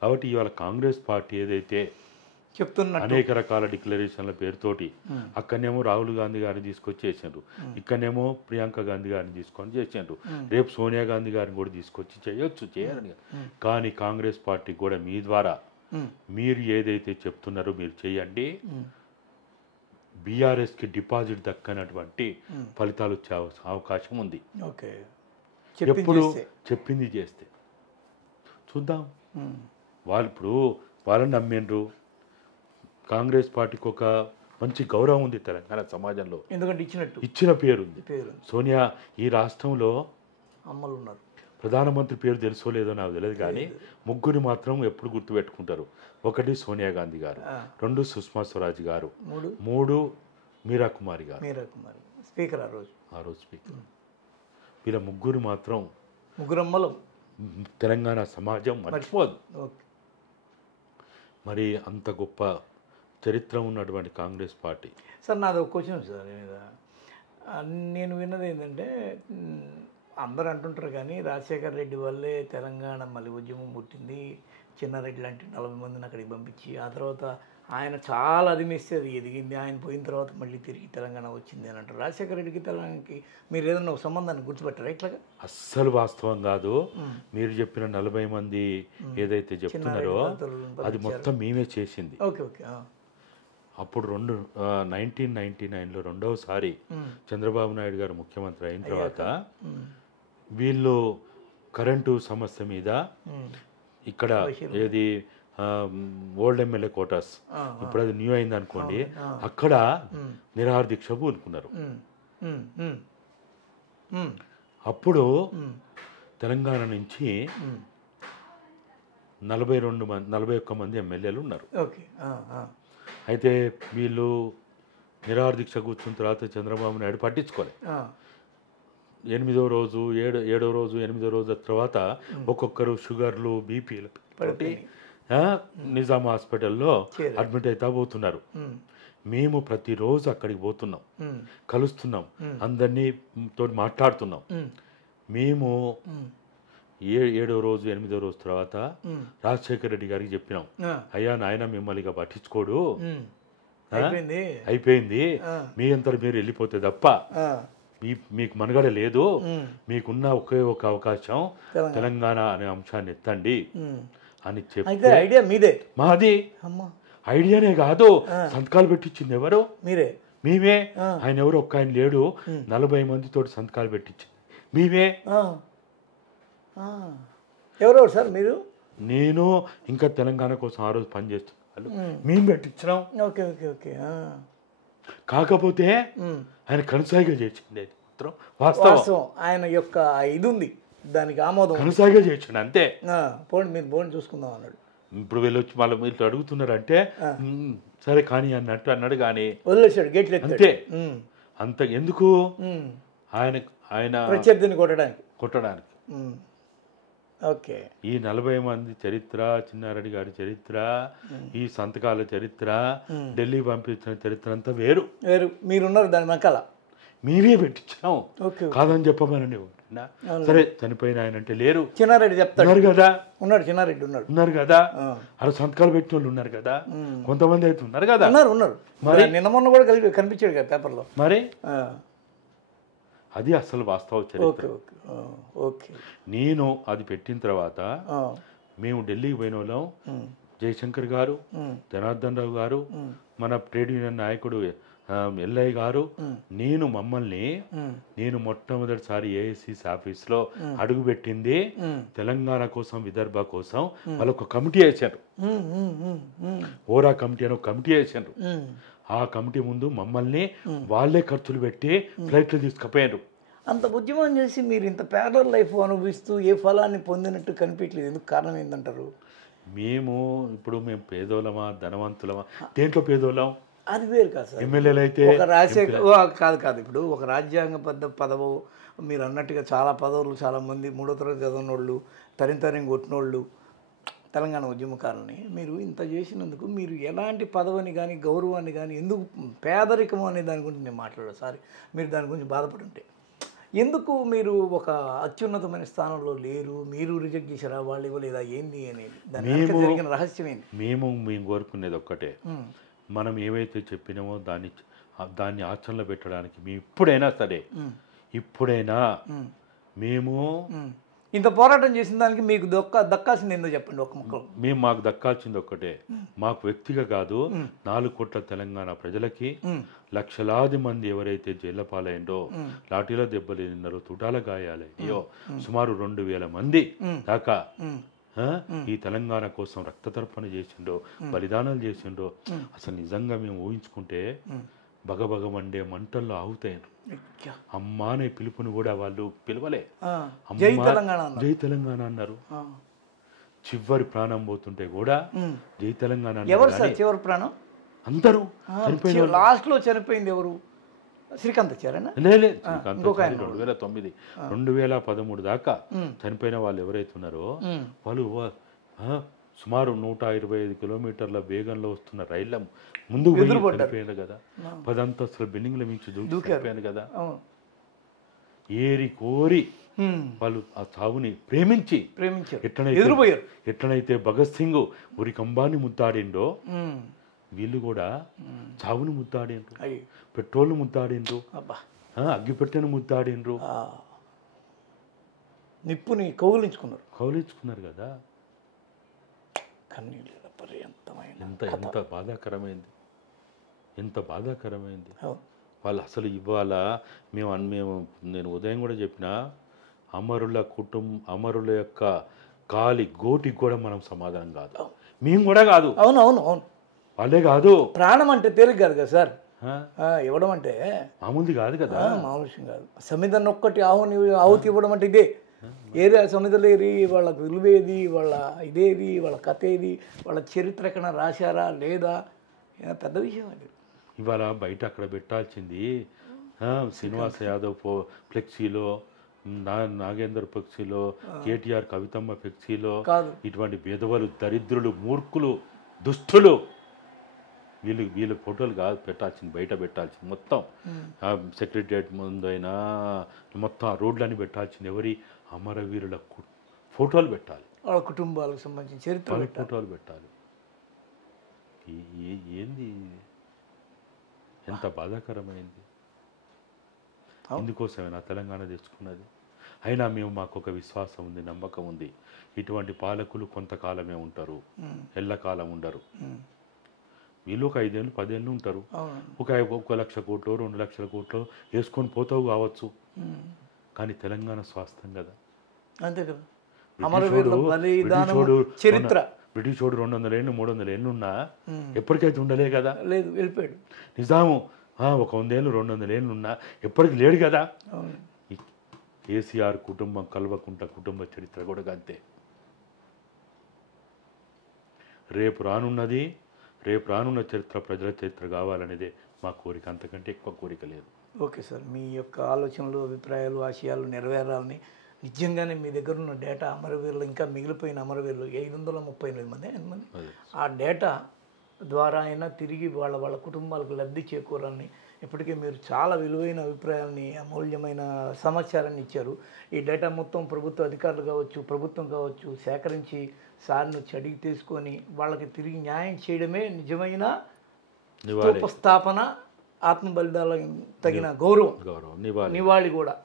కాబట్టి ఇవాళ కాంగ్రెస్ పార్టీ ఏదైతే చెప్తున్నట్టు అనేక రకాల డిక్లరేషన్ల పేరుతోటి అక్కడనేమో రాహుల్ గాంధీ గారిని తీసుకొచ్చి చేసిండ్రు, ఇక్కడనేమో ప్రియాంక గాంధీ గారిని తీసుకొని చేసిండ్రు, రేపు సోనియా గాంధీ గారిని కూడా తీసుకొచ్చి చేయాలని. కానీ కాంగ్రెస్ పార్టీ కూడా మీ ద్వారా మీరు ఏదైతే చెప్తున్నారో మీరు చేయండి, బీఆర్ఎస్కి డిపాజిట్ దక్కనటువంటి ఫలితాలు వచ్చే అవకాశం ఉంది. ఓకే, ఎప్పుడు చెప్పింది చేస్తే చూద్దాం. వాళ్ళు ఇప్పుడు వాళ్ళని నమ్మిండ్రు. కాంగ్రెస్ పార్టీకి ఒక మంచి గౌరవం ఉంది తెలంగాణ సమాజంలో, ఎందుకంటే ఇచ్చిన పేరుంది. సోనియా ఈ రాష్ట్రంలో అమ్మలు ఉన్నారు. ప్రధానమంత్రి పేరు తెలుసో లేదో నాకు తెలియదు, కానీ ముగ్గురు మాత్రం ఎప్పుడు గుర్తుపెట్టుకుంటారు. ఒకటి సోనియా గాంధీ గారు, రెండు సుష్మా స్వరాజ్ గారు, మూడు మీరా కుమారి గారు, స్పీకర్ ఆ రోజు స్పీకర్. వీళ్ళ ముగ్గురు మాత్రం ముగ్గురమ్మలు తెలంగాణ సమాజం మర్చిపోదు. మరి అంత గొప్ప చరిత్ర ఉన్నటువంటి కాంగ్రెస్ పార్టీ. సార్ నాది ఒక క్వశ్చన్ సార్ మీద నేను విన్నది ఏంటంటే, అందరూ అంటుంటారు కానీ రాజశేఖర రెడ్డి వల్లే తెలంగాణ మళ్ళీ ఉద్యమం పుట్టింది, చిన్నారెడ్డి లాంటి 40 మందిని అక్కడికి పంపించి ఆ తర్వాత ఆయన చాలా అదిమిస్తే అది ఎదిగింది, ఆయన పోయిన తర్వాత మళ్ళీ తిరిగి తెలంగాణ వచ్చింది అని అంటారు. రాజశేఖర రెడ్డికి తెలంగాణకి మీరు ఏదైనా ఒక సంబంధాన్ని గుర్తుపెట్టారా ఇట్లాగా? అస్సలు వాస్తవం కాదు. మీరు చెప్పిన 40 మంది ఏదైతే చెప్తున్నారో అది మొత్తం మేమే చేసింది. Okay okay. అప్పుడు 1999లో రెండవసారి చంద్రబాబు నాయుడు గారు ముఖ్యమంత్రి అయిన తర్వాత వీళ్ళు కరెంటు సమస్య మీద ఇక్కడ ఏది ఓల్డ్ ఎమ్మెల్యే కోటాస్, ఇప్పుడు అది న్యూ అయింది అనుకోండి, అక్కడ నిరాహార దీక్ష పూనుకున్నారు. అప్పుడు తెలంగాణ నుంచి 41 మంది ఎమ్మెల్యేలు ఉన్నారు. అయితే వీళ్ళు నిరాహార దీక్ష కూర్చున్న తర్వాత చంద్రబాబు నాయుడు పట్టించుకోలేదు. 8వ రోజు 7వ రోజు 8వ రోజు తర్వాత ఒక్కొక్కరు షుగర్లు బీపీలు నిజాం హాస్పిటల్లో అడ్మిట్ అవుతా పోతున్నారు. మేము ప్రతిరోజు అక్కడికి పోతున్నాం, కలుస్తున్నాం, అందరినీ తోటి మాట్లాడుతున్నాం. మేము 7వ రోజు 8వ రోజు తర్వాత రాజశేఖర రెడ్డి గారికి చెప్పినాం, అయ్యా నాయన మిమ్మల్ని ఇక పట్టించుకోడు, అయిపోయింది, మీ అంతా మీరు వెళ్ళిపోతే తప్ప మీకు మనుగడ లేదు, మీకున్న ఒకే ఒక అవకాశం తెలంగాణ అనే అంశాన్ని ఎత్తండి అని చెప్పి ఐడియా మీదే. మాది ఐడియానే కాదు, సంతకాలు పెట్టించింది ఎవరు? మేమే. ఆయన ఎవరు ఒక్క ఆయన లేడు, 40 మందితో సంతకాలు పెట్టించింది మేమే. ఎవరెవరు సార్ మీరు? నేను ఇంకా తెలంగాణ కోసం ఆ రోజు పనిచేస్తున్నాను, మేము పెట్టించినాం. Okay okay okay. కాకపోతే ఆయన కనసాయిగా చేసింది, అది మాత్రం వాస్తవం. ఆయన యొక్క ఇది ఉంది, దానికి ఆమోదం, కనసాయిగా చేసిండు అంతే. పోండి మీరు పోండి చూసుకుందాం అన్నాడు. ఇప్పుడు వీళ్ళు వచ్చి మళ్ళీ మీరు అడుగుతున్నారంటే సరే కానీ అన్నట్టు అన్నాడు, కానీ వదిలేసాడు గేట్లు అంతే. అంత ఎందుకు? ఆయన ప్రత్యర్థిని కొట్టడానికి. ఓకే. ఈ 40 మంది చరిత్ర, చిన్నారెడ్డి గారి చరిత్ర, ఈ సంతకాల చరిత్ర, ఢిల్లీ పంపించిన చరిత్ర అంతా వేరు. మీరున్నారు దాని వెనకాల, మేమే పెట్టించాం, కాదని చెప్పమనండి. సరే చనిపోయిన ఆయన అంటే లేరు, చిన్నారెడ్డి చెప్తారు కదా, ఉన్నాడు, చిన్నారెడ్డి ఉన్నారు కదా, అలా సంతకాలు పెట్టిన వాళ్ళు ఉన్నారు కదా, కొంతమంది అయితే ఉన్నారు కదా. ఉన్నారు. మరి నిన్న మొన్న కూడా కనిపించాడు కదా పేపర్లో. మరి అది అసలు వాస్తవ చరిత్ర. నేను అది పెట్టిన తర్వాత మేము ఢిల్లీకి పోయిన వాళ్ళం, జయశంకర్ గారు, జనార్దన్ రావు గారు, మన ట్రేడ్ యూనియన్ నాయకుడు ఎల్ఐ గారు, నేను మొట్టమొదటిసారి ఏఐసిసి ఆఫీస్లో అడుగుపెట్టింది తెలంగాణ కోసం, విదర్భ కోసం. వాళ్ళు ఒక కమిటీ వేశారు, ఓరా కమిటీ అని ఒక కమిటీ వేశారు. ఆ కమిటీ ముందు మమ్మల్ని వాళ్ళే ఖర్చులు పెట్టి ఫ్లైట్లు తీసుకుపోయారు. అంత ఉద్యమం చేసి మీరు ఇంత ప్యారలల్ లైఫ్ అనుభవిస్తూ ఏ ఫలాన్ని పొందినట్టు కనిపించలేదు, ఎందుకు? కారణం ఏంటంటారు? మేము పేదోళమా ధనవంతులమా? దేంట్లో అది వేరు కాదు సార్. ఎమ్మెల్యేలు అయితే ఒక రాజశేఖర్ కాదు. ఇప్పుడు ఒక రాజ్యాంగబద్ధ పదవు, మీరు అన్నట్టుగా చాలా పదవులు, చాలామంది 3వ తరగతి చదివిన వాళ్ళు, తరిం కొట్టినోళ్ళు, తెలంగాణ ఉద్యమకారులని మీరు ఇంత చేసినందుకు మీరు ఎలాంటి పదవిని కానీ గౌరవాన్ని కానీ ఎందుకు, పేదరికం అనే దాని గురించి నేను మాట్లాడాను సారీ, మీరు దాని గురించి బాధపడుంటే ఎందుకు మీరు ఒక అత్యున్నతమైన స్థానంలో లేరు, మీరు రిజెక్ట్ చేశారా, వాళ్ళు ఇవ్వలేదా, ఏంది అనేది దాని వెనక జరిగిన రహస్యం ఏంటి? మేము కోరుకునేది ఒక్కటే, మనం ఏవైతే చెప్పినామో దాన్ని ఆచరణలో పెట్టడానికి మేము ఇప్పుడైనా మేము ఇంత పోరాటం చేసిన దానికి మీకు దక్కాల్సింది ఏందో చెప్పండి ఒక ముక్కలో. మాకు దక్కాల్సింది ఒక్కటే, మాకు వ్యక్తిగా కాదు 4 కోట్ల తెలంగాణ ప్రజలకి, లక్షలాది మంది ఎవరైతే జైళ్ళ పాలైండో, లాఠీల దెబ్బలు తిన్నారో, తుటాల గాయాలయ్యో, సుమారు 2000 మంది దాకా ఈ తెలంగాణ కోసం రక్తతర్పణ చేసిండో, బలిదానాలు చేసిండో, అసలు నిజంగా మేము ఊహించుకుంటే బగబగమండే మంటల్లో ఆగుతాయినారు. అమ్మా అనే పిలుపుని కూడా వాళ్ళు పిలవలే, జై తెలంగాణ అన్నారు. చివరి ప్రాణం పోతుంటే కూడా జై తెలంగాణ. ఎవరు సార్ చివరి ప్రాణం? అందరూ లాస్ట్ లో చనిపోయింది ఎవరు? శ్రీకాంత్ వచ్చారనా? 2009 2013 దాకా చనిపోయిన వాళ్ళు ఎవరైతే ఉన్నారో వాళ్ళు సుమారు 125 కిలోమీటర్ల వేగంలో వస్తున్న రైళ్ళ ముందుకు చనిపోయాను కదా, 10 అంతస్తుల బిల్డింగ్ల మించి చనిపోయాను కదా. ఏరి కోరి వాళ్ళు ఆ చావుని ప్రేమించారు. ఎట్లనైతే భగత్ సింగ్ ఉరి కంబాన్ని ముద్దాడిండో, వీళ్ళు కూడా చావుని ముద్దాడిండ్రు, పెట్రోల్ ముద్దాడిండ్రు, అగ్గిపెట్టెను ముద్దాడిండ్రు, నిప్పుని కౌలించుకున్నారు కదా. ఎంత బాధాకరమైంది. వాళ్ళు అసలు ఇవాళ నేను ఉదయం కూడా చెప్పిన, అమరుల యొక్క కాలి గోటికి కూడా మనం సమాధానం కాదు, మేము కూడా కాదు. అవును వాళ్ళే కాదు. ప్రాణం అంటే తేలిక కాదు కదా సార్, ఇవ్వడం అంటే మామూలుది కాదు కదా, మామూలు విషయం కాదు. సమిధను ఒక్కటి ఆహుతి ఇవ్వడం అంటే ఇదే. ఏది సమిధలు ఏది, వాళ్ళకు విలువేది, వాళ్ళ ఇదేది, వాళ్ళ కథ ఏది, వాళ్ళ చరిత్ర ఎక్కడ రాశారా లేదా, పెద్ద విషయం అది. ఇవాళ బయట అక్కడ పెట్టాల్సింది శ్రీనివాస యాదవ్ ఫ్లెక్సీలో, నాగేందర్ ఫ్లెక్సీలో, కేటీఆర్ కవితమ్మ ఫ్లెక్సీలో ఇటువంటి భేదవాళ్ళు, దరిద్రులు, మూర్ఖులు, దుష్టులు వీళ్ళు ఫోటోలు కాదు పెట్టాల్సింది, బయట పెట్టాల్సింది. మొత్తం సెక్రటరియట్ ముందైనా మొత్తం ఆ రోడ్లన్నీ పెట్టాల్సింది ఎవరి అమరవీరుల ఫోటోలు పెట్టాలి, వాళ్ళ కుటుంబాలకు సంబంధించిన చరిత్ర ఫోటోలు పెట్టాలి. ఏంది, ఎంత బాధాకరమైంది. ఇందుకోసమేనా తెలంగాణ తెచ్చుకున్నది? అయినా మాకు ఒక విశ్వాసం ఉంది, నమ్మకం ఉంది, ఇటువంటి పాలకులు కొంతకాలమే ఉంటారు, ఎల్లకాలం ఉండరు. వీళ్ళు ఒక 5 ఏళ్ళు 10 ఏళ్ళు ఉంటారు, ఒక 1 లక్ష కోట్లు 2 లక్షల కోట్లు వేసుకొని పోతావు కావచ్చు, కానీ తెలంగాణ స్వాస్థ్యం కదా. అంతే కదా. బ్రిటిష్ వాడు 200 ఏళ్ళు 300 ఏళ్ళు ఉన్నా ఎప్పటికైతే ఉండలే కదా, లేదు వెళ్ళిపోయాడు. నిజాము ఒక 100 ఏళ్ళు 200 ఏళ్ళు ఉన్నా ఎప్పటికి లేడు కదా. కేసీఆర్ కుటుంబం, కల్వకుంట కుటుంబ చరిత్ర కూడా అంతే. రేపు రానున్న చరిత్ర ప్రజల చరిత్ర కావాలనేదే మా కోరిక, అంతకంటే ఎక్కువ కోరిక లేదు. ఓకే సార్, మీ యొక్క ఆలోచనలు, అభిప్రాయాలు, ఆశయాలు నెరవేరాలని నిజంగానే మీ దగ్గర ఉన్న డేటా, అమరవీరులు ఇంకా మిగిలిపోయిన అమరవీరులు 538 మంది, ఆ డేటా ద్వారా అయినా తిరిగి వాళ్ళ కుటుంబాలకు లబ్ధి చేకూరాలని ఇప్పటికే మీరు చాలా విలువైన అభిప్రాయాలని, అమూల్యమైన సమాచారాన్ని ఇచ్చారు. ఈ డేటా మొత్తం ప్రభుత్వ అధికారులు కావచ్చు, ప్రభుత్వం కావచ్చు సేకరించి సార్ని వచ్చి అడిగి తీసుకొని వాళ్ళకి తిరిగి న్యాయం చేయడమే నిజమైన స్థాపన, ఆత్మ బలిదానం తగిన గౌరవం, నివాళి కూడా.